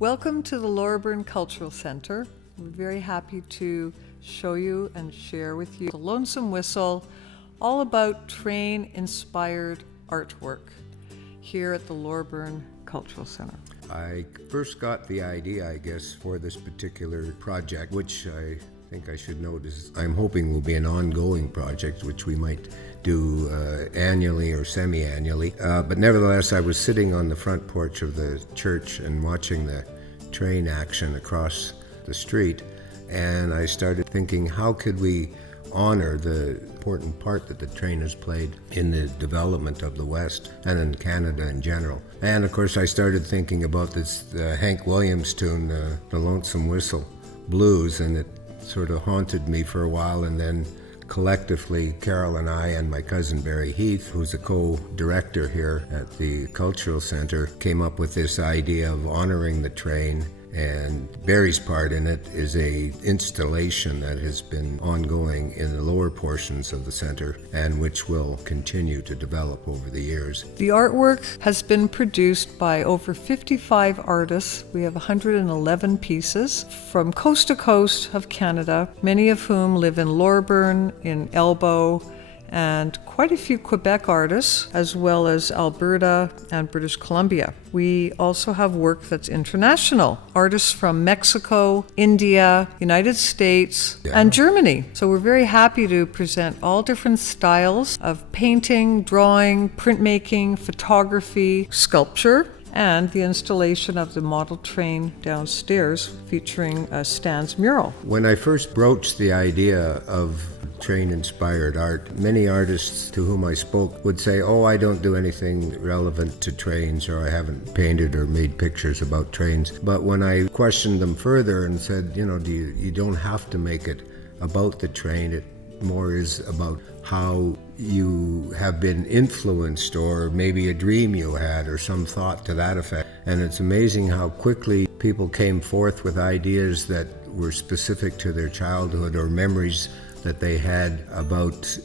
Welcome to the Loreburn Cultural Center. We're very happy to show you and share with you the Lonesome Whistle, all about train-inspired artwork here at the Loreburn Cultural Center. I first got the idea, I guess, for this particular project, which I think I should note is I'm hoping will be an ongoing project, which we might do annually or semi-annually. But nevertheless, I was sitting on the front porch of the church and watching the train action across the street, and I started thinking, how could we honor the important part that the train has played in the development of the West and in Canada in general. And of course I started thinking about this Hank Williams tune, the Lonesome Whistle Blues, and it sort of haunted me for a while, and then collectively, Carol and I and my cousin Barry Heath, who's a co-director here at the Cultural Center, came up with this idea of honoring the train. And Barry's part in it is a installation that has been ongoing in the lower portions of the center and which will continue to develop over the years. The artwork has been produced by over 55 artists. We have 111 pieces from coast to coast of Canada, many of whom live in Loreburn, in Elbow, and quite a few Quebec artists, as well as Alberta and British Columbia. We also have work that's international, artists from Mexico, India, United States, and Germany. So we're very happy to present all different styles of painting, drawing, printmaking, photography, sculpture, and the installation of the model train downstairs featuring Stan's mural. When I first broached the idea of train-inspired art, many artists to whom I spoke would say, oh, I don't do anything relevant to trains, or I haven't painted or made pictures about trains. But when I questioned them further and said, you don't have to make it about the train, it more is about how you have been influenced, or maybe a dream you had, or some thought to that effect. And it's amazing how quickly people came forth with ideas that were specific to their childhood or memories that they had about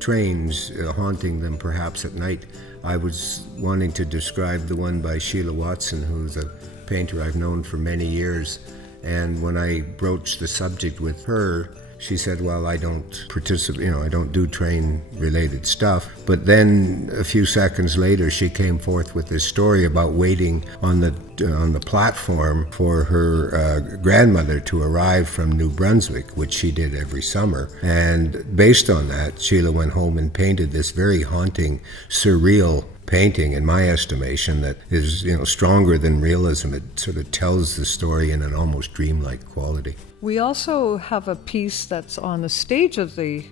trains haunting them perhaps at night. I was wanting to describe the one by Sheila Watson, who's a painter I've known for many years. And when I broached the subject with her, she said, well, I don't participate, I don't do train-related stuff. But then a few seconds later, she came forth with this story about waiting on the platform for her grandmother to arrive from New Brunswick, which she did every summer. And based on that, Sheila went home and painted this very haunting, surreal painting, in my estimation, that is stronger than realism. It sort of tells the story in an almost dreamlike quality. We also have a piece that's on the stage of the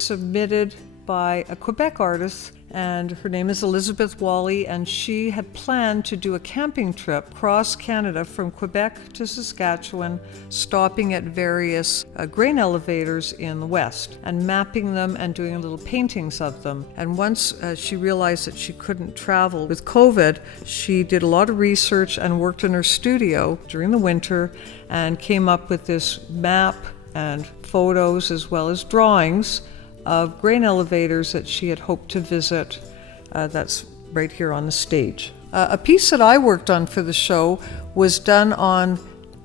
submitted by a Quebec artist, and her name is Elizabeth Wally, and she had planned to do a camping trip across Canada from Quebec to Saskatchewan, stopping at various grain elevators in the West and mapping them and doing little paintings of them. And once she realized that she couldn't travel with COVID, she did a lot of research and worked in her studio during the winter and came up with this map and photos as well as drawings of grain elevators that she had hoped to visit. That's right here on the stage. A piece that I worked on for the show was done on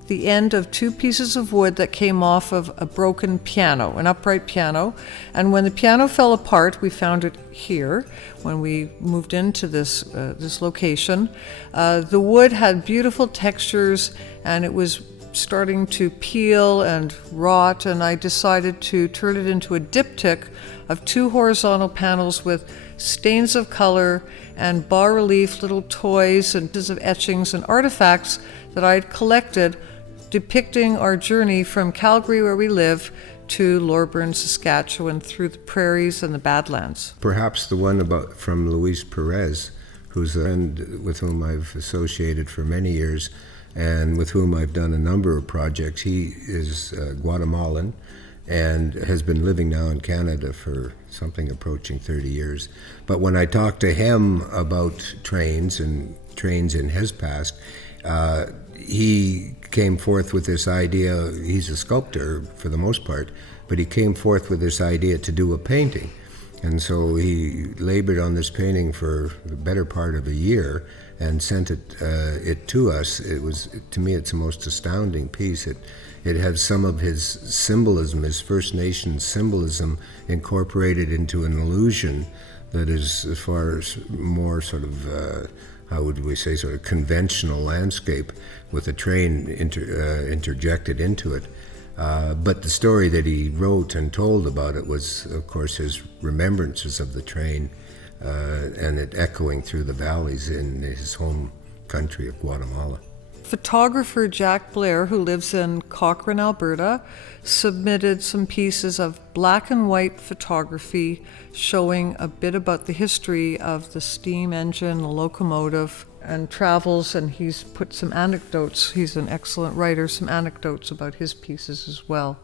the end of two pieces of wood that came off of a broken piano, an upright piano. And when the piano fell apart, we found it here when we moved into this location. The wood had beautiful textures, and it was starting to peel and rot, and I decided to turn it into a diptych of two horizontal panels with stains of color and bas-relief little toys and pieces of etchings and artifacts that I'd collected, depicting our journey from Calgary, where we live, to Loreburn, Saskatchewan, through the prairies and the Badlands. Perhaps the one from Luis Perez, who's a friend with whom I've associated for many years, and with whom I've done a number of projects. He is Guatemalan and has been living now in Canada for something approaching 30 years. But when I talked to him about trains and trains in his past, he came forth with this idea. He's a sculptor for the most part, but he came forth with this idea to do a painting. And so he labored on this painting for the better part of a year, and sent it to us. It was, to me, it's the most astounding piece. It has some of his symbolism, his First Nations symbolism, incorporated into an illusion that is as far as more sort of, how would we say, sort of conventional landscape with a train interjected into it. But the story that he wrote and told about it was, of course, his remembrances of the train and it echoing through the valleys in his home country of Guatemala. Photographer Jack Blair, who lives in Cochrane, Alberta, submitted some pieces of black and white photography showing a bit about the history of the steam engine, the locomotive, and travels, and he's put some anecdotes. He's an excellent writer, some anecdotes about his pieces as well.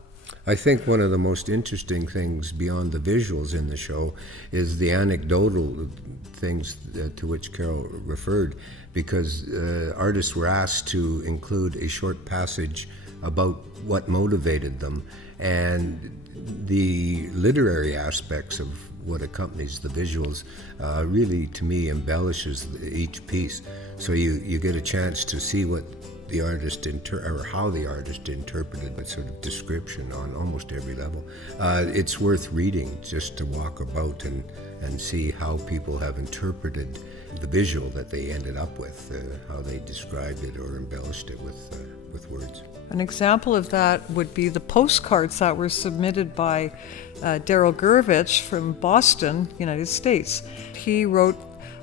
I think one of the most interesting things beyond the visuals in the show is the anecdotal things to which Carole referred, because artists were asked to include a short passage about what motivated them, and the literary aspects of what accompanies the visuals really, to me, embellishes each piece. So you get a chance to see what the artist or how the artist interpreted that sort of description on almost every level. It's worth reading just to walk about and see how people have interpreted the visual that they ended up with, how they described it or embellished it with words. An example of that would be the postcards that were submitted by Daryl Gurvich from Boston, United States. He wrote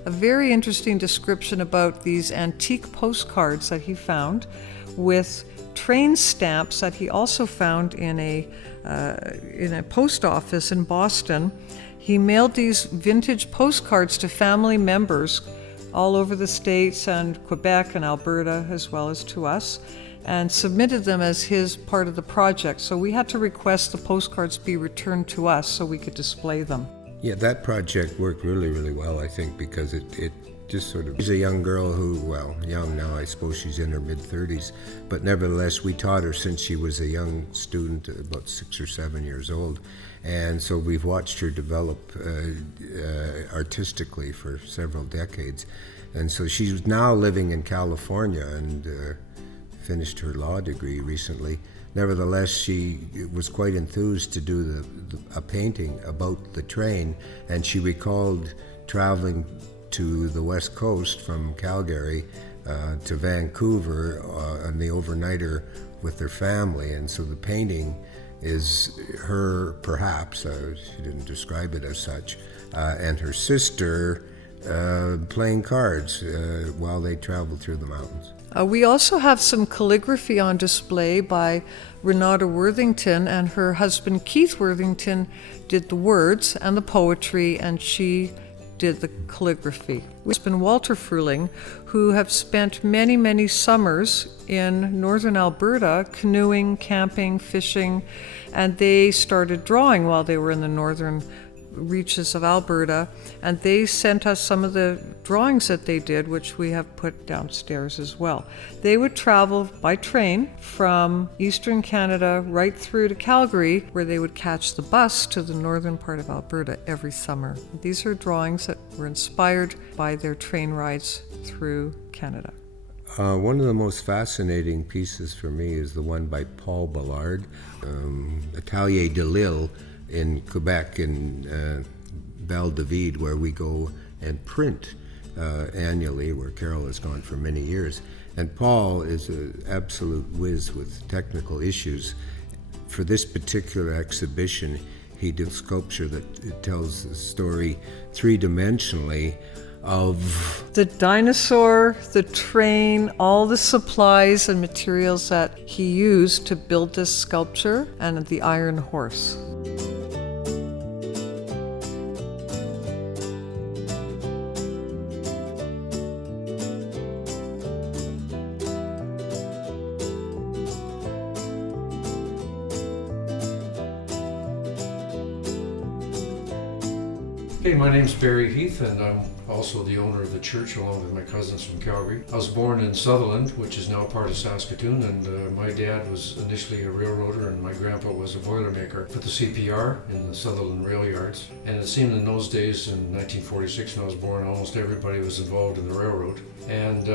a very interesting description about these antique postcards that he found with train stamps that he also found in a post office in Boston. He mailed these vintage postcards to family members all over the States and Quebec and Alberta, as well as to us, and submitted them as his part of the project. So we had to request the postcards be returned to us so we could display them. Yeah, that project worked really, really well, I think, because it just sort of... She's a young girl who, well, young now, I suppose she's in her mid-30s, but nevertheless, we taught her since she was a young student, about 6 or 7 years old, and so we've watched her develop artistically for several decades. And so she's now living in California and finished her law degree recently. Nevertheless, she was quite enthused to do a painting about the train, and she recalled traveling to the West Coast from Calgary to Vancouver on the overnighter with their family. And so the painting is her, perhaps, she didn't describe it as such, and her sister playing cards while they traveled through the mountains. We also have some calligraphy on display by Renata Worthington, and her husband Keith Worthington did the words and the poetry, and she did the calligraphy. It's been Walter Fruling, who have spent many, many summers in northern Alberta canoeing, camping, fishing, and they started drawing while they were in the northern reaches of Alberta, and they sent us some of the drawings that they did, which we have put downstairs as well. They would travel by train from eastern Canada right through to Calgary, where they would catch the bus to the northern part of Alberta every summer. These are drawings that were inspired by their train rides through Canada. One of the most fascinating pieces for me is the one by Paul Ballard, Atelier de Lille, in Quebec, in Val-David, where we go and print annually, where Carole has gone for many years. And Paul is an absolute whiz with technical issues. For this particular exhibition, he did sculpture that tells the story three-dimensionally of the dinosaur, the train, all the supplies and materials that he used to build this sculpture, and the iron horse. Hey, my name's Barry Heath, and I'm also the owner of the church along with my cousins from Calgary. I was born in Sutherland, which is now part of Saskatoon, and my dad was initially a railroader and my grandpa was a boilermaker for the CPR in the Sutherland rail yards. And it seemed in those days, in 1946 when I was born, almost everybody was involved in the railroad. And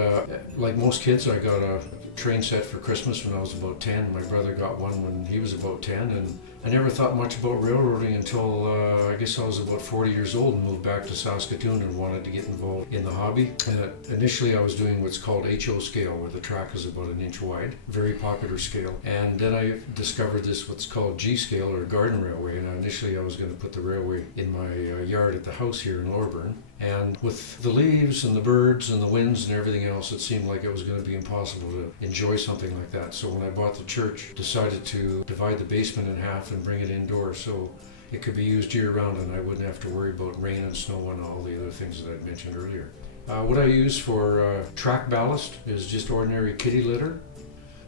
like most kids, I got a train set for Christmas when I was about 10. My brother got one when he was about 10, and I never thought much about railroading until I guess I was about 40 years old and moved back to Saskatoon and wanted to get involved in the hobby. And initially I was doing what's called HO scale, where the track is about an inch wide, very popular scale. And then I discovered this what's called G scale, or garden railway, and initially I was going to put the railway in my yard at the house here in Loreburn. And with the leaves and the birds and the winds and everything else, it seemed like it was going to be impossible to enjoy something like that. So when I bought the church, decided to divide the basement in half and bring it indoors so it could be used year-round and I wouldn't have to worry about rain and snow and all the other things that I'd mentioned earlier. What I use for track ballast is just ordinary kitty litter.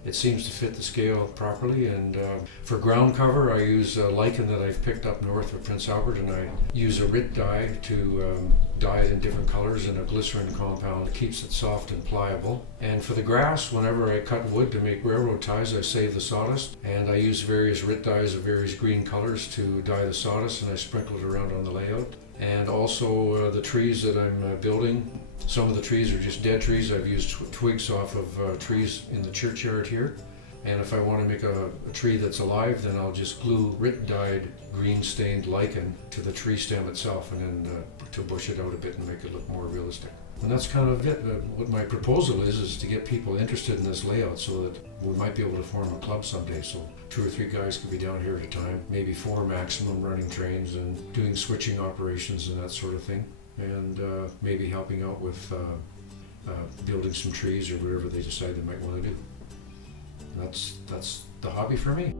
It seems to fit the scale properly, and for ground cover I use lichen that I've picked up north of Prince Albert, and I use a RIT dye to dye it in different colors and a glycerin compound. It keeps it soft and pliable. And for the grass, whenever I cut wood to make railroad ties, I save the sawdust, and I use various RIT dyes of various green colors to dye the sawdust, and I sprinkle it around on the layout. And also the trees that I'm building, some of the trees are just dead trees. I've used twigs off of trees in the churchyard here. And if I want to make a tree that's alive, then I'll just glue RIT dyed green stained lichen to the tree stem itself, and then to bush it out a bit and make it look more realistic. And that's kind of it. What my proposal is to get people interested in this layout so that we might be able to form a club someday. So 2 or 3 guys could be down here at a time, maybe 4 maximum, running trains and doing switching operations and that sort of thing. And maybe helping out with building some trees or whatever they decide they might want to do. And that's the hobby for me.